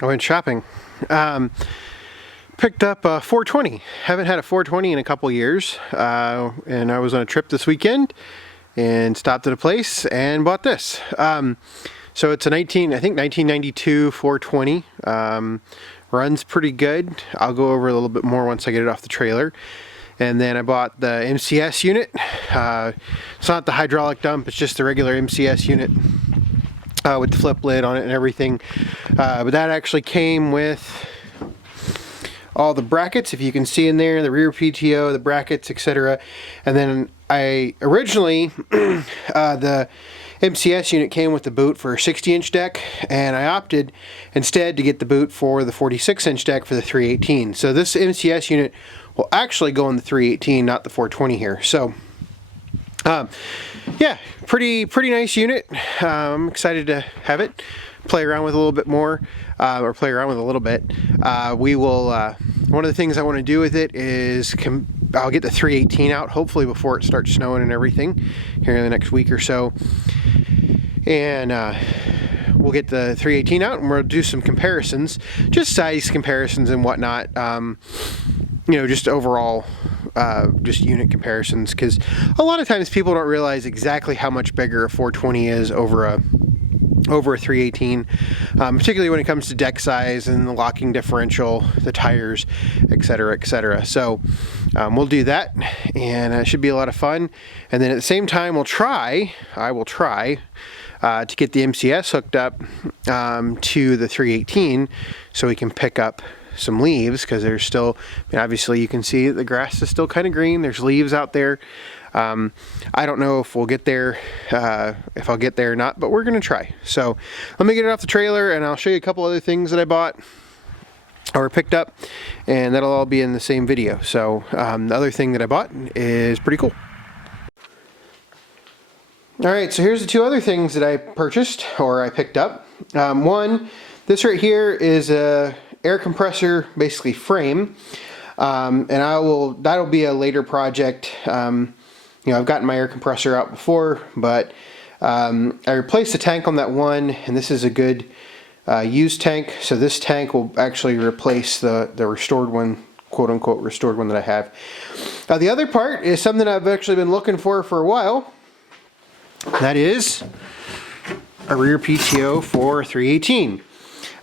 I went shopping. Picked up a 420. Haven't had a 420 in a couple years, and I was on a trip this weekend and stopped at a place and bought this. So it's a 1992 420. Runs pretty good. I'll go over a little bit more once I get it off the trailer. And then I bought the MCS unit. It's not the hydraulic dump, it's just the regular MCS unit with the flip lid on it and everything. But that actually came with all the brackets, if you can see in there, the rear PTO, the brackets, etc. And then I originally, the MCS unit came with the boot for a 60-inch deck, and I opted instead to get the boot for the 46-inch deck for the 318. So this MCS unit will actually go on the 318, not the 420 here. So yeah, pretty nice unit. I'm excited to have it, play around with a little bit more, or play around with a little bit. We will, one of the things I want to do with it is I'll get the 318 out, hopefully before it starts snowing and everything here in the next week or so. And we'll get the 318 out and we'll do some comparisons, just size comparisons and whatnot. You know, just overall, just unit comparisons, because a lot of times people don't realize exactly how much bigger a 420 is over a 318, particularly when it comes to deck size and the locking differential, the tires, etc., etc. So we'll do that, and it should be a lot of fun. And then at the same time, I will try to get the MCS hooked up to the 318 so we can pick up some leaves, because there's still, I mean, obviously you can see the grass is still kind of green. There's leaves out there. I don't know if we'll get there, if I'll get there or not, but we're going to try. So let me get it off the trailer and I'll show you a couple other things that I bought or picked up, and that'll all be in the same video. So the other thing that I bought is pretty cool. Alright, so here's the two other things that I purchased or I picked up. One, this right here is a air compressor, basically frame, and that'll be a later project. You know, I've gotten my air compressor out before, but I replaced the tank on that one, and this is a good used tank. So this tank will actually replace the restored one, quote unquote restored one that I have. The other part is something I've actually been looking for a while. That is a rear PTO for 318.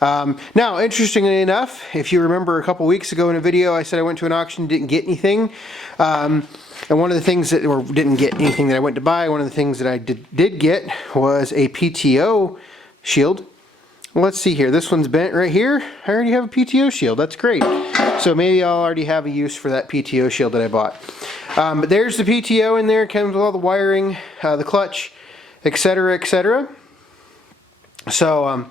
Now, interestingly enough, if you remember a couple weeks ago in a video, I said I went to an auction, didn't get anything. And one of the things that, or didn't get anything that I went to buy, one of the things that I did get was a PTO shield. Let's see here. This one's bent right here. I already have a PTO shield. That's great. So maybe I'll already have a use for that PTO shield that I bought. But there's the PTO in there. It comes with all the wiring, the clutch, etc., etc. So,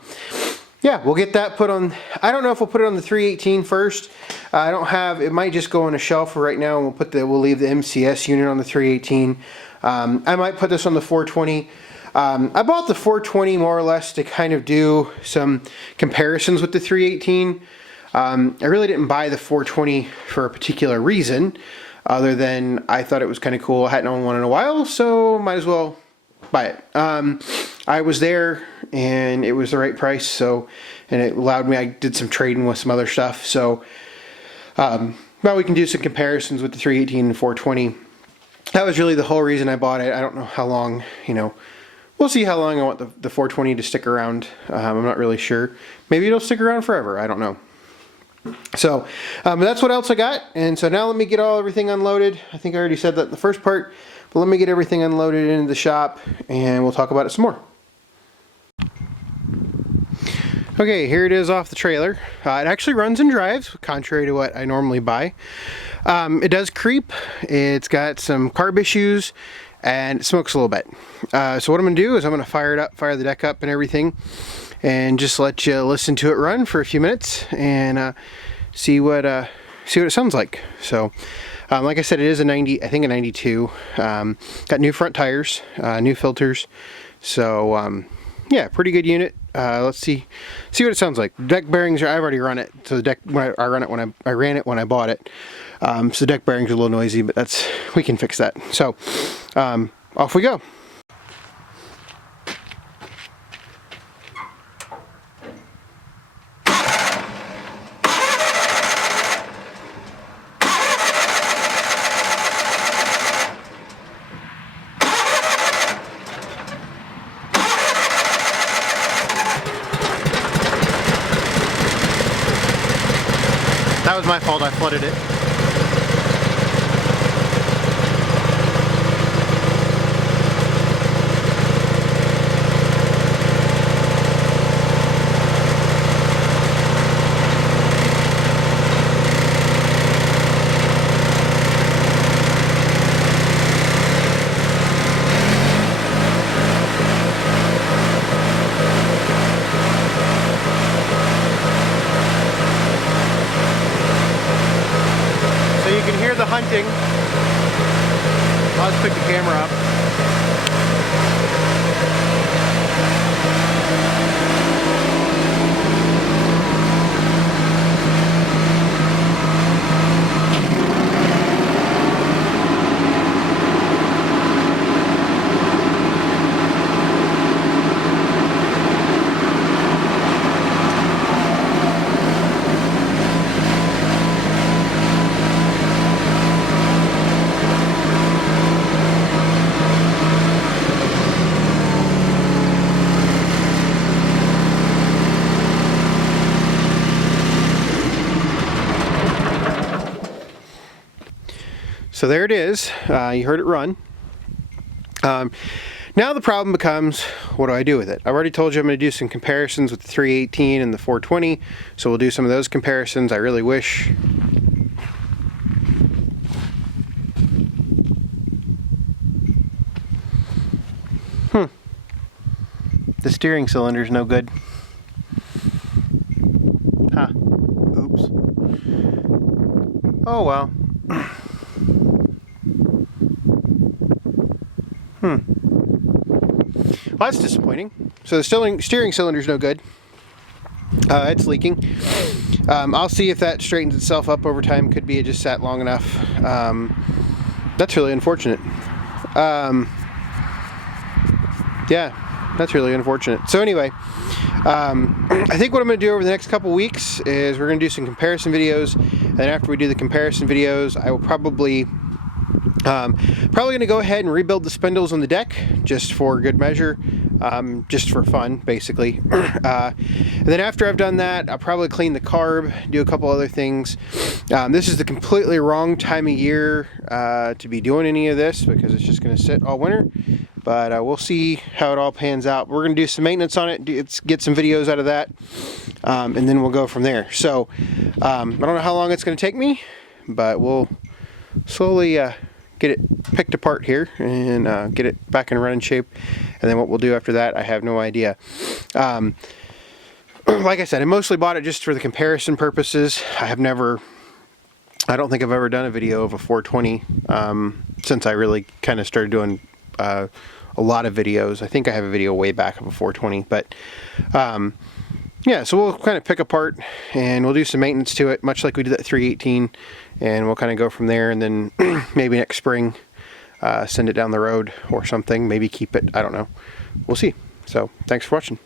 yeah, we'll get that put on. I don't know if we'll put it on the 318 first. I don't have, it might just go on a shelf for right now, and we'll leave the MCS unit on the 318. I might put this on the 420. I bought the 420 more or less to kind of do some comparisons with the 318. I really didn't buy the 420 for a particular reason, other than I thought it was kind of cool. I hadn't owned one in a while, so might as well buy it. I was there and it was the right price, so, and it allowed me, I did some trading with some other stuff, so well, we can do some comparisons with the 318 and 420. That was really the whole reason I bought it. I don't know how long, you know, we'll see how long I want the 420 to stick around. I'm not really sure. Maybe it'll stick around forever, I don't know. So that's what else I got, and so now let me get everything unloaded. I think I already said that in the first part, but let me get everything unloaded into the shop and we'll talk about it some more. Okay, here it is off the trailer. It actually runs and drives, contrary to what I normally buy. It does creep, it's got some carb issues, and it smokes a little bit. So what I'm going to do is I'm going to fire it up, fire the deck up and everything, and just let you listen to it run for a few minutes and see what it sounds like. So like I said, it is a 90, I think a 92. Got new front tires, new filters. So yeah, pretty good unit. Let's see what it sounds like. Deck bearings I've already run it. So the deck, I ran it when I bought it. So the deck bearings are a little noisy, but we can fix that. So off we go. That was my fault, I flooded it. You can hear the hunting. I'll just pick the camera up. So there it is. You heard it run. Now the problem becomes, what do I do with it? I've already told you I'm going to do some comparisons with the 318 and the 420, so we'll do some of those comparisons. I really wish the steering cylinder's no good. Huh. Oops. Oh well. Well, that's disappointing. So the steering cylinder's no good. It's leaking. I'll see if that straightens itself up over time. Could be it just sat long enough. That's really unfortunate. Yeah, that's really unfortunate. So anyway, I think what I'm going to do over the next couple weeks is we're going to do some comparison videos. And after we do the comparison videos, I will probably going to go ahead and rebuild the spindles on the deck just for good measure, just for fun basically. And then after I've done that, I'll probably clean the carb, do a couple other things. This is the completely wrong time of year to be doing any of this because it's just going to sit all winter, but we'll see how it all pans out. We're going to do some maintenance on it, get some videos out of that, and then we'll go from there. So I don't know how long it's going to take me, but we'll slowly get it picked apart here and get it back in running shape, and then what we'll do after that I have no idea. Like I said, I mostly bought it just for the comparison purposes. I don't think I've ever done a video of a 420 since I really kind of started doing a lot of videos. I think I have a video way back of a 420, but yeah, so we'll kind of pick apart and we'll do some maintenance to it, much like we did that 318, and we'll kind of go from there, and then maybe next spring send it down the road or something, maybe keep it, I don't know. We'll see. So thanks for watching.